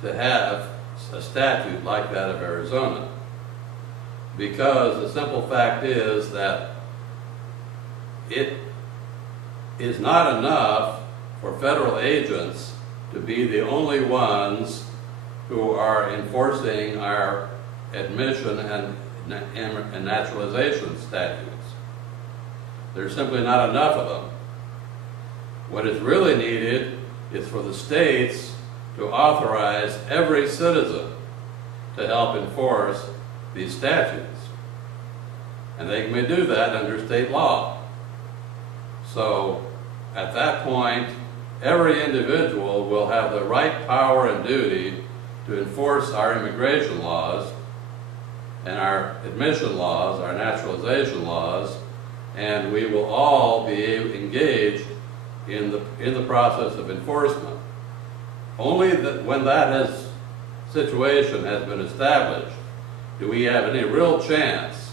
to have a statute like that of Arizona, because the simple fact is that it is not enough for federal agents to be the only ones who are enforcing our admission and naturalization statutes. There's simply not enough of them. What is really needed is for the states to authorize every citizen to help enforce these statutes. And they may do that under state law. So at that point, every individual will have the right power and duty to enforce our immigration laws and our admission laws, our naturalization laws, and we will all be engaged in the process of enforcement. Only when that situation has been established do we have any real chance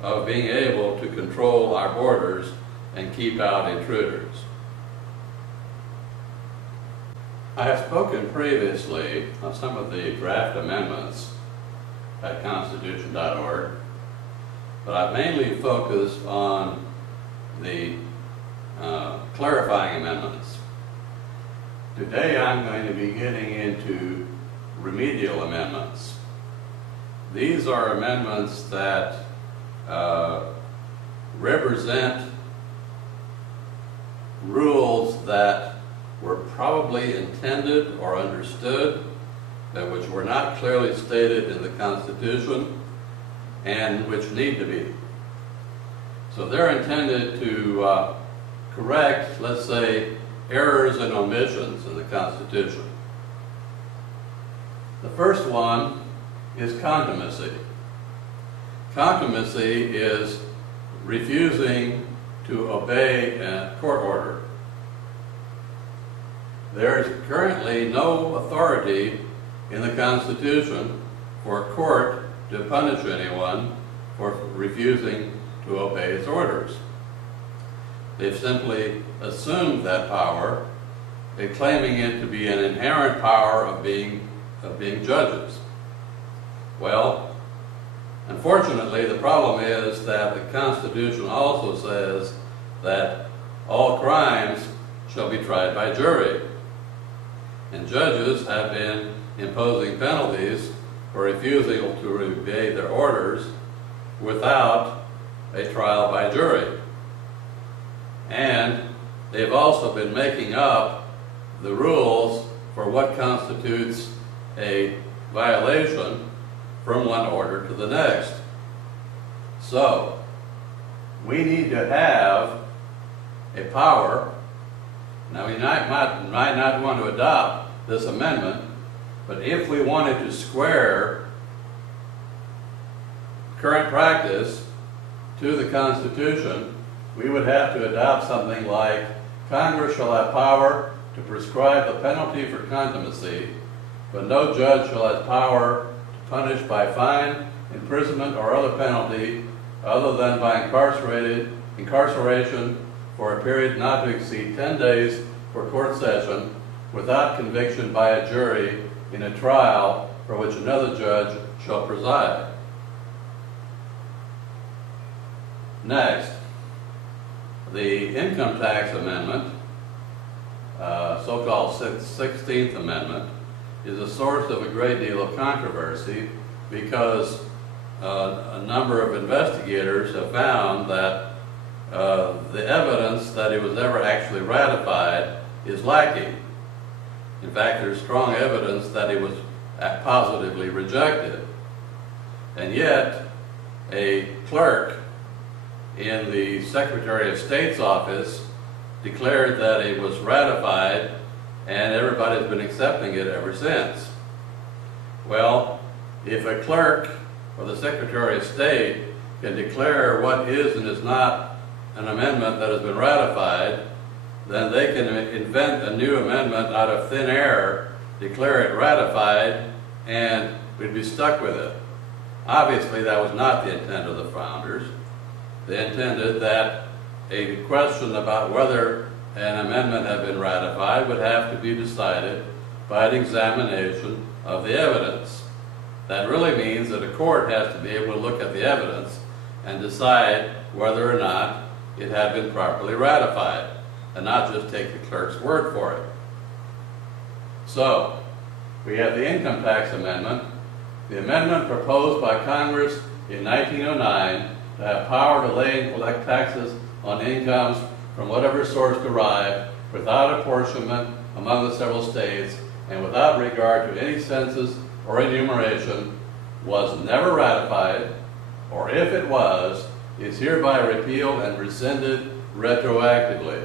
of being able to control our borders and keep out intruders. I have spoken previously on some of the draft amendments at Constitution.org, but I've mainly focused on the clarifying amendments. Today I'm going to be getting into remedial amendments. These are amendments that represent rules that were probably intended or understood, but which were not clearly stated in the Constitution and which need to be. So they're intended to correct, let's say, errors and omissions in the Constitution. The first one is contumacy. Contumacy is refusing to obey a court order. There is currently no authority in the Constitution for a court to punish anyone for refusing to obey its orders. They've simply assumed that power, claiming it to be an inherent power of being judges. Well, unfortunately, the problem is that the Constitution also says that all crimes shall be tried by jury. And judges have been imposing penalties for refusing to obey their orders without a trial by jury. And they've also been making up the rules for what constitutes a violation from one order to the next. So, we need to have a power. Now, we might not want to adopt this amendment, but if we wanted to square current practice to the Constitution, we would have to adopt something like, Congress shall have power to prescribe the penalty for contumacy, but no judge shall have power to punish by fine, imprisonment, or other penalty other than by incarceration for a period not to exceed 10 days for court session without conviction by a jury in a trial for which another judge shall preside. Next, the income tax amendment, so-called 16th Amendment, is a source of a great deal of controversy because a number of investigators have found that the evidence that it was ever actually ratified is lacking. In fact, there's strong evidence that it was positively rejected. And yet, a clerk in the Secretary of State's office declared that it was ratified, and everybody's been accepting it ever since. Well, if a clerk or the Secretary of State can declare what is and is not an amendment that has been ratified, then they can invent a new amendment out of thin air, declare it ratified, and we'd be stuck with it. Obviously, that was not the intent of the founders. They intended that a question about whether an amendment had been ratified would have to be decided by an examination of the evidence. That really means that a court has to be able to look at the evidence and decide whether or not it had been properly ratified, and not just take the clerk's word for it. So, we have the income tax amendment, the amendment proposed by Congress in 1909 to have power to lay and collect taxes on incomes from whatever source derived, without apportionment among the several states, and without regard to any census or enumeration, was never ratified, or if it was, is hereby repealed and rescinded retroactively.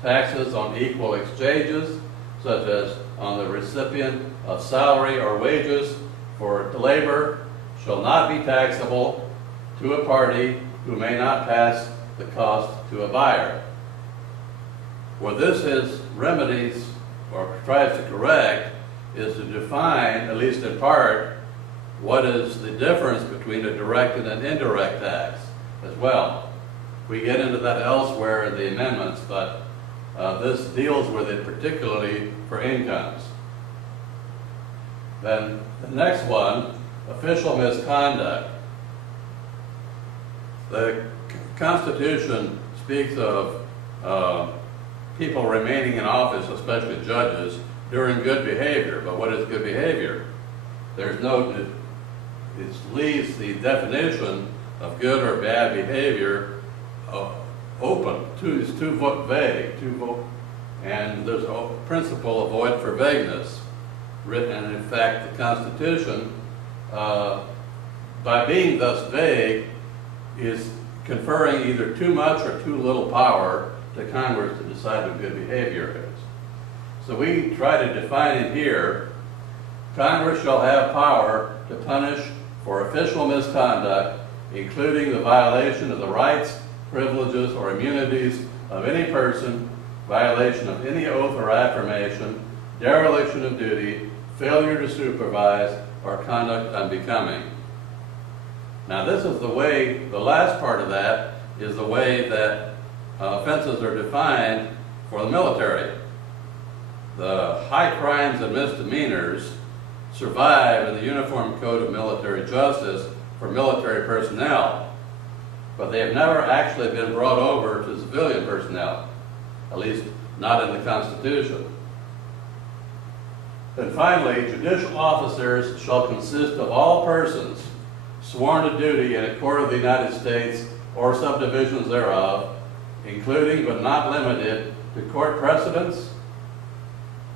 Taxes on equal exchanges, such as on the recipient of salary or wages for labor, shall not be taxable to a party who may not pass the cost to a buyer. What this is remedies, or tries to correct, is to define, at least in part, what is the difference between a direct and an indirect tax as well. We get into that elsewhere in the amendments, but this deals with it particularly for incomes. Then the next one, official misconduct. The Constitution speaks of people remaining in office, especially judges, during good behavior. But what is good behavior? There's no, it leaves the definition of good or bad behavior open. It's too vague, and there's a principle avoid for vagueness written, and in fact the Constitution, by being thus vague, is conferring either too much or too little power to Congress to decide what good behavior is. So we try to define it here. Congress shall have power to punish for official misconduct, including the violation of the rights, privileges, or immunities of any person, violation of any oath or affirmation, dereliction of duty, failure to supervise, or conduct unbecoming. Now this is the way, the last part of that is the way that offenses are defined for the military. The high crimes and misdemeanors survive in the Uniform Code of Military Justice for military personnel, but they have never actually been brought over to civilian personnel, at least not in the Constitution. And finally, judicial officers shall consist of all persons sworn to duty in a court of the United States or subdivisions thereof, including but not limited to court precedents,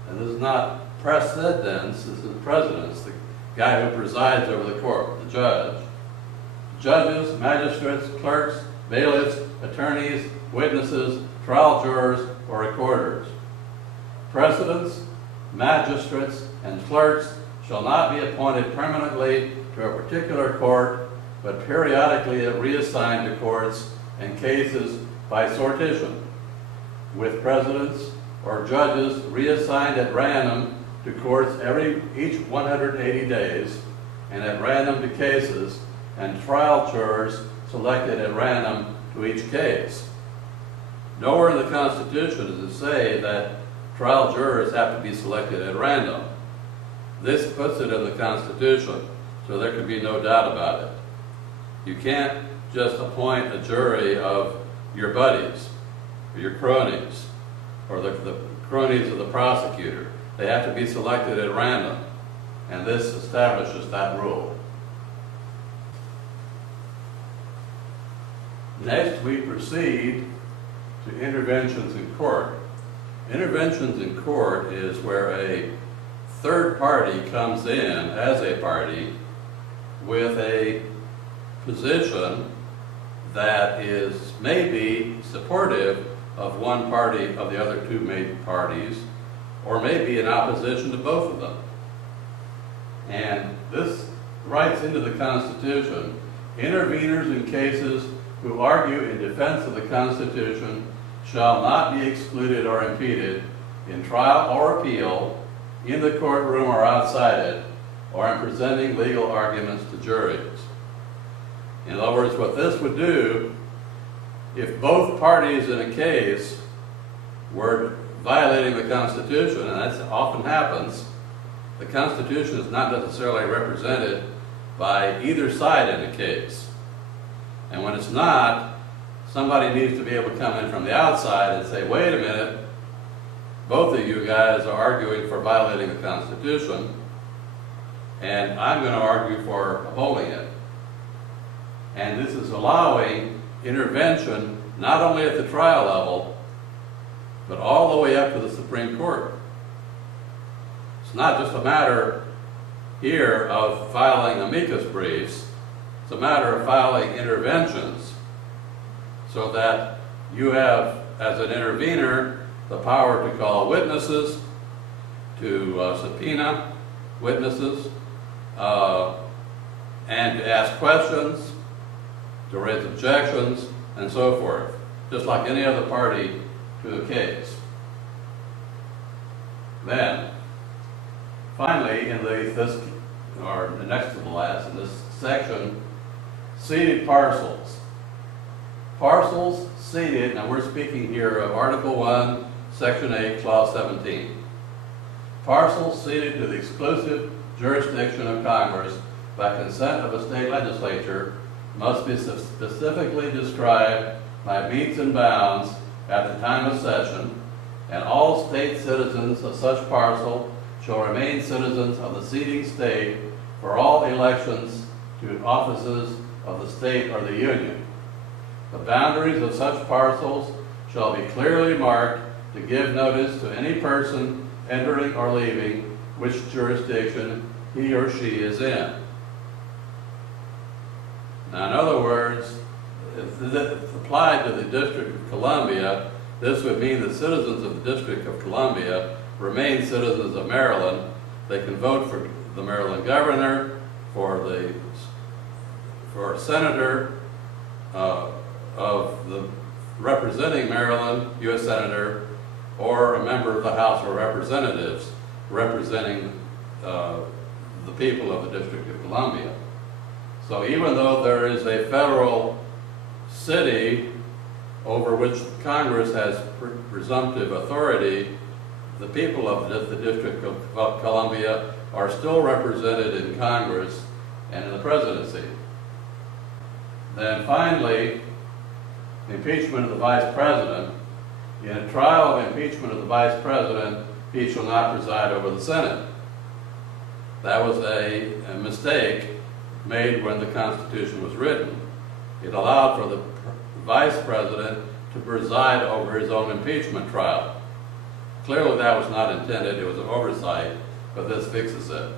and this is not precedents, this is presidents, the guy who presides over the court, the judge, judges, magistrates, clerks, bailiffs, attorneys, witnesses, trial jurors, or recorders. Precedents, magistrates, and clerks shall not be appointed permanently to a particular court, but periodically reassigned to courts and cases by sortition, with presidents or judges reassigned at random to courts each 180 days, and at random to cases, and trial jurors selected at random to each case. Nowhere in the Constitution does it say that trial jurors have to be selected at random. This puts it in the Constitution, so there can be no doubt about it. You can't just appoint a jury of your buddies, or your cronies, or the cronies of the prosecutor. They have to be selected at random, and this establishes that rule. Next, we proceed to interventions in court. Interventions in court is where a third party comes in as a party with a position that is maybe supportive of one party of the other two main parties, or maybe in opposition to both of them. And this writes into the Constitution, interveners in cases who argue in defense of the Constitution shall not be excluded or impeded in trial or appeal, in the courtroom or outside it, or in presenting legal arguments to juries. In other words, what this would do, if both parties in a case were violating the Constitution, and that often happens, the Constitution is not necessarily represented by either side in a case. And when it's not, somebody needs to be able to come in from the outside and say, wait a minute, both of you guys are arguing for violating the Constitution, and I'm going to argue for upholding it. And this is allowing intervention not only at the trial level, but all the way up to the Supreme Court. It's not just a matter here of filing amicus briefs, it's a matter of filing interventions so that you have, as an intervener, the power to call witnesses, to subpoena witnesses, and to ask questions, to raise objections, and so forth, just like any other party to the case. Then, finally, in this, or next to the last, in this section, ceded parcels. Parcels ceded, now we're speaking here of Article 1, Section 8, Clause 17. Parcels ceded to the exclusive jurisdiction of Congress by consent of a state legislature must be specifically described by metes and bounds at the time of cession, and all state citizens of such parcel shall remain citizens of the ceding state for all elections to offices of the state or the union. The boundaries of such parcels shall be clearly marked to give notice to any person entering or leaving which jurisdiction he or she is in. Now, in other words, if it's applied to the District of Columbia, this would mean that citizens of the District of Columbia remain citizens of Maryland. They can vote for the Maryland governor, for a senator of the representing Maryland, U.S. Senator, or a member of the House of Representatives representing the people of the District of Columbia. So even though there is a federal city over which Congress has presumptive authority, the people of the District of Columbia are still represented in Congress and in the presidency. Then finally, impeachment of the Vice President. In a trial of impeachment of the Vice President, he shall not preside over the Senate. That was a mistake made when the Constitution was written. It allowed for the Vice President to preside over his own impeachment trial. Clearly that was not intended, it was an oversight, but this fixes it.